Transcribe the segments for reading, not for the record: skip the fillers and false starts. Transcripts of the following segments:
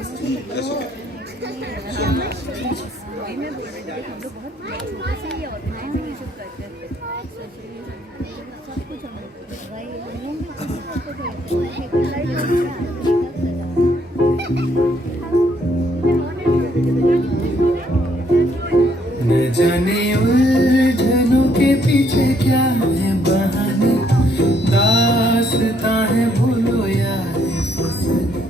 That's okay. वही मैं बोल रही थी हम लोग बहुत ऐसे ही ऑर्गेनाइजिंग ये सब करते थे सब कुछ हम लोग वही न जाने उलझनों के पीछे क्या है बहाने, दास्तां है भूलो यार फसाने।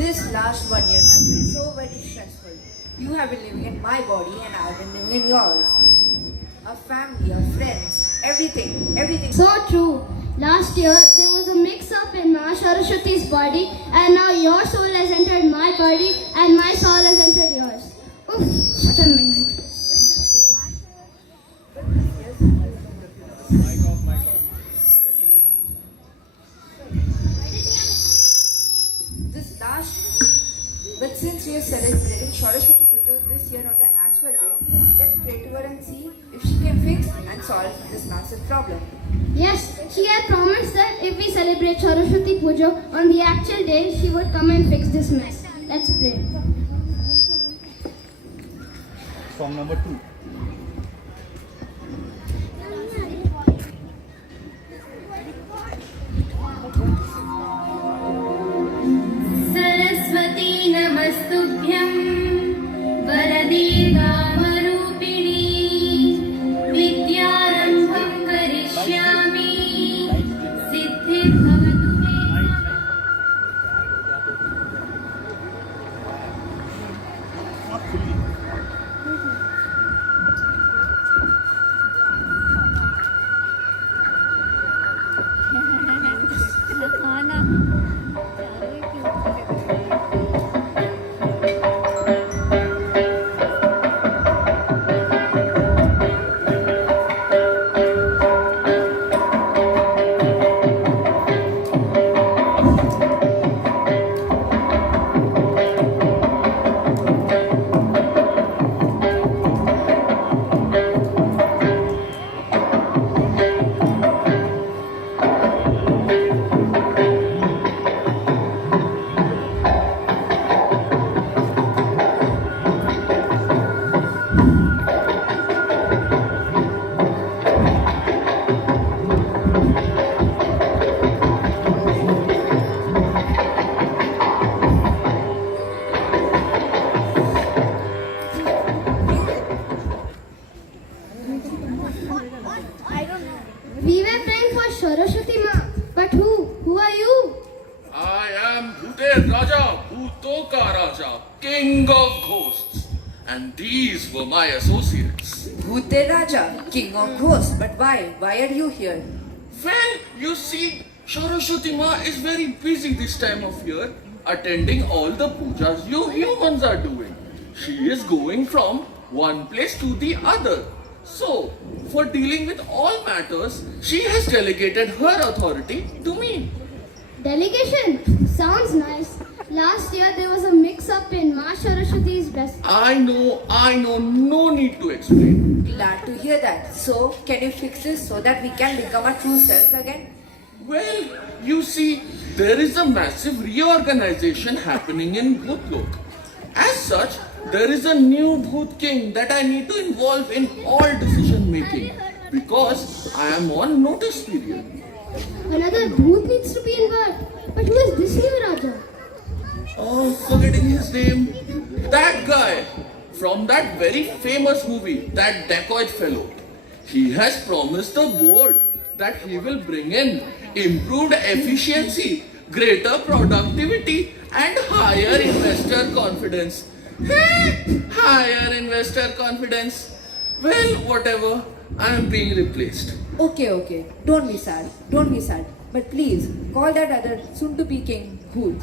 This last 1 year has been so very stressful. You have been living in my body and I have been living in yours. Our family, our friends, everything. So true. Last year there was a mix-up in Ma Saraswati's body, and now your soul has entered my body and my soul has entered yours. Oof, such amazing. This last, but since we are celebrating Saraswati Puja this year on the actual date, let's pray to her and see if she can fix and solve this massive problem. Yes, she had promised that if we celebrate Saraswati Puja on the actual day, she would come and fix this mess. Let's pray. Song number 2. Saraswati नमस्तुभ्यं वरदे कामरूपिणी विद्यारम्भं करिष्यामि सिद्धिर्भवतु मे We were praying for Saraswati Ma, but who are you? I am Bhute Raja, Bhutoka Raja, King of Ghosts. And these were my associates. Bhute Raja, king of ghosts, but why? Why are you here? Well, you see, Saraswati Ma is very busy this time of year, attending all the pujas you humans are doing. She is going from one place to the other. So, for dealing with all matters, she has delegated her authority to me. Delegation? Sounds nice. Last year there was a mix-up in Ma Saraswati's best. I know, no need to explain. Glad to hear that. So, can you fix this so that we can become our true selves again? Well, you see, there is a massive reorganization happening in Bhutlok. As such, there is a new Bhut King that I need to involve in all decision making because I am on notice period. Another Bhoot needs to be involved. But who is this new Raja? Oh, forgetting his name. That guy from that very famous movie, that dacoit fellow. He has promised the board that he will bring in improved efficiency, greater productivity, and higher investor confidence. Higher investor confidence. Well, whatever. I am being replaced. Okay. Don't be sad. But please, call that other soon-to-be king Bhoot.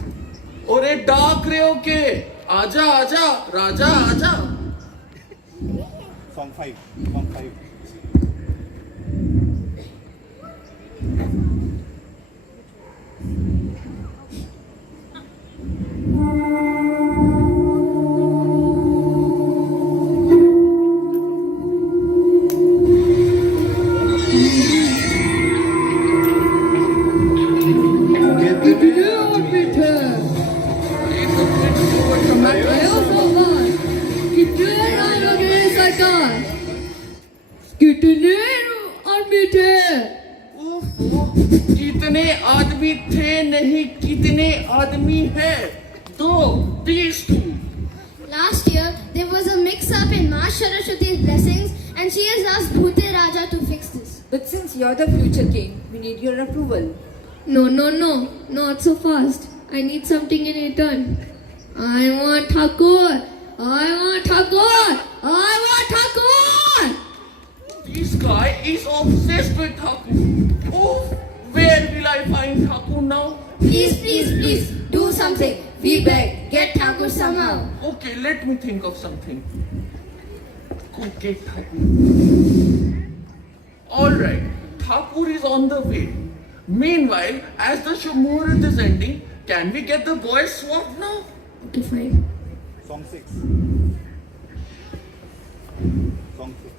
ओरे डाक रहे हो के आजा राजा आजा. Song 5. आदमी थे नहीं, कितने आदमी हैं? 2, these 2. Last year, there was a mix-up in Ma Saraswati's blessings, and she has asked Bhute Raja to fix this. But since you're the future king, we need your approval. No, not so fast. I need something in return. I want Thakur. This guy is obsessed with Thakur. Oh, where will I find Thakur now? Please, do something. We beg, get Thakur somehow. Okay, let me think of something. Go get Thakur. Alright, Thakur is on the way. Meanwhile, as the Muhurat is ending, can we get the boys swapped now? Okay, fine. Song 6. Song 6.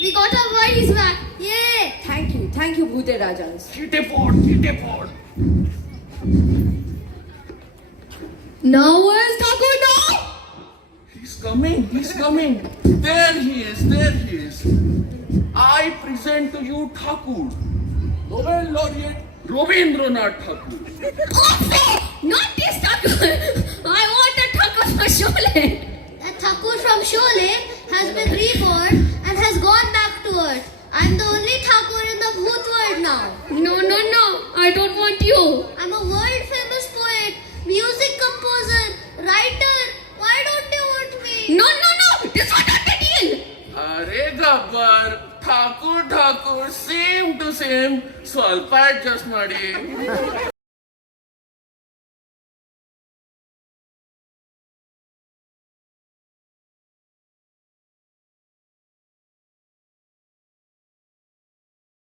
We got our bodies back. Yay! Thank you, Bhute Rajas. Chitapod. Now where's Thakur now? He's coming. There he is. I present to you Thakur, Nobel laureate Rabindranath Thakur. Not this Thakur. I want the Thakur from Sholay. That Thakur from Sholay has been reborn and has gone back to earth. I'm the only Thakur in the Bhoot world now. No. I don't want you. I'm a world famous poet, music composer, writer. Why don't you want me? No. This was not the deal. Arey Gabbar, Thakur, same to same. Swalpa adjust ಮಾಡಿ